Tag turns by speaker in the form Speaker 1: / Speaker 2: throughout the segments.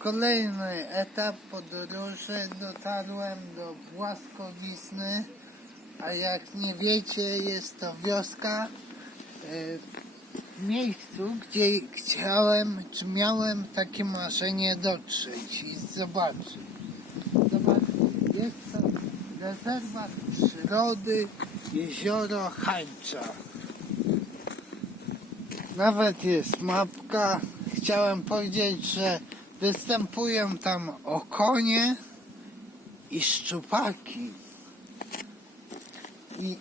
Speaker 1: kolejny etap podróży. Dotarłem do Błaskowizny, a jak nie wiecie, jest to wioska y, w miejscu, gdzie chciałem, czy miałem takie marzenie dotrzeć i zobaczyć. Zobaczcie, jest to rezerwat przyrody jezioro Hańcza. Nawet jest mapka. Chciałem powiedzieć, że występują tam okonie i szczupaki. I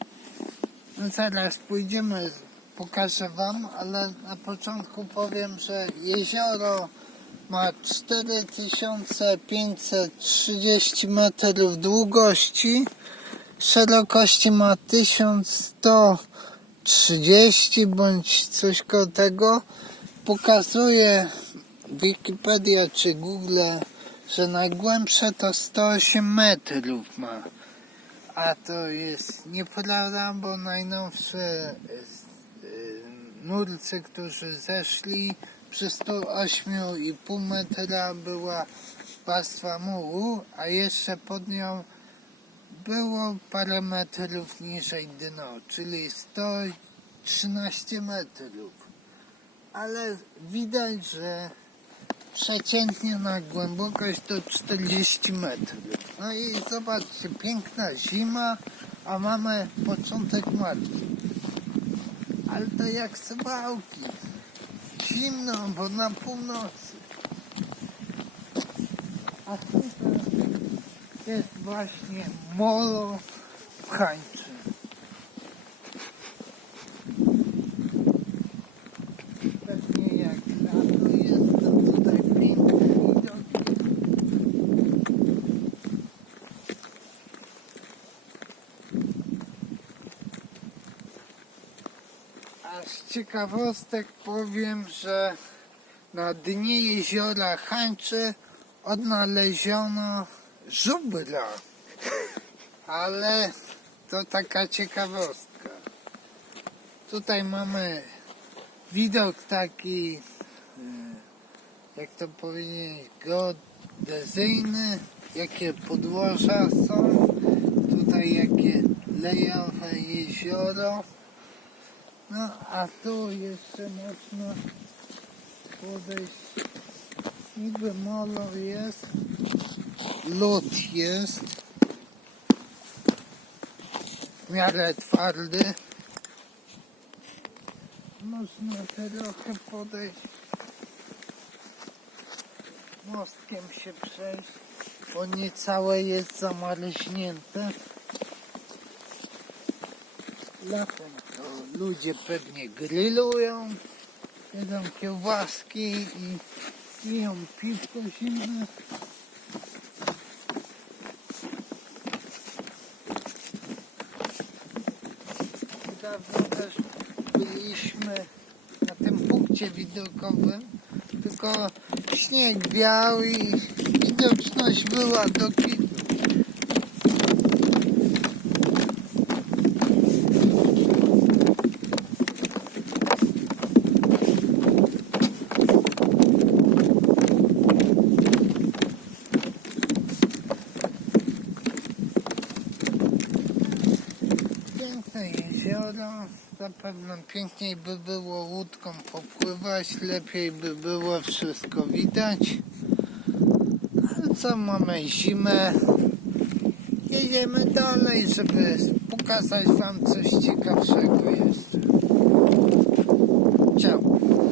Speaker 1: no zaraz pójdziemy, pokażę wam, ale na początku powiem, że jezioro ma 4530 metrów długości, szerokości ma 1130 bądź coś koło tego. Pokazuje Wikipedia czy Google, że najgłębsze to 108 metrów ma. A to jest nieprawda, bo najnowszy y, y, nurcy, którzy zeszli przy 108,5 metra była warstwa mułu, a jeszcze pod nią było parę metrów niżej dno, czyli 113 metrów. Ale widać, że przeciętnie na głębokość to 40 metrów. No i zobaczcie, piękna zima, a mamy początek marca. Ale to jak sobałki. Zimno, bo na północy. A tutaj jest właśnie molo w Hańczy. Pewnie jak lato jest, to tutaj piękny widok. A z ciekawostek powiem, że na dnie jeziora Hańczy odnaleziono żubra. Ale to taka ciekawostka. Tutaj mamy widok taki, e, jak to powiedzieć, geodezyjny, jakie podłoża są, tutaj jakie lejowe jezioro. No a tu jeszcze można podejść, niby molo jest, lód jest, w miarę twardy. Można trochę podejść, mostkiem się przejść, bo nie całe jest zamarznięte. Latem to ludzie pewnie grillują, jedzą kiełbaski i piją piwko zimne. Dawno też byliśmy na tym punkcie widokowym, tylko śnieg biał i widoczność była do Piękne jezioro, zapewne piękniej by było łódką popływać, lepiej by było wszystko widać. Ale co, mamy zimę. Jedziemy dalej, żeby pokazać Wam coś ciekawszego.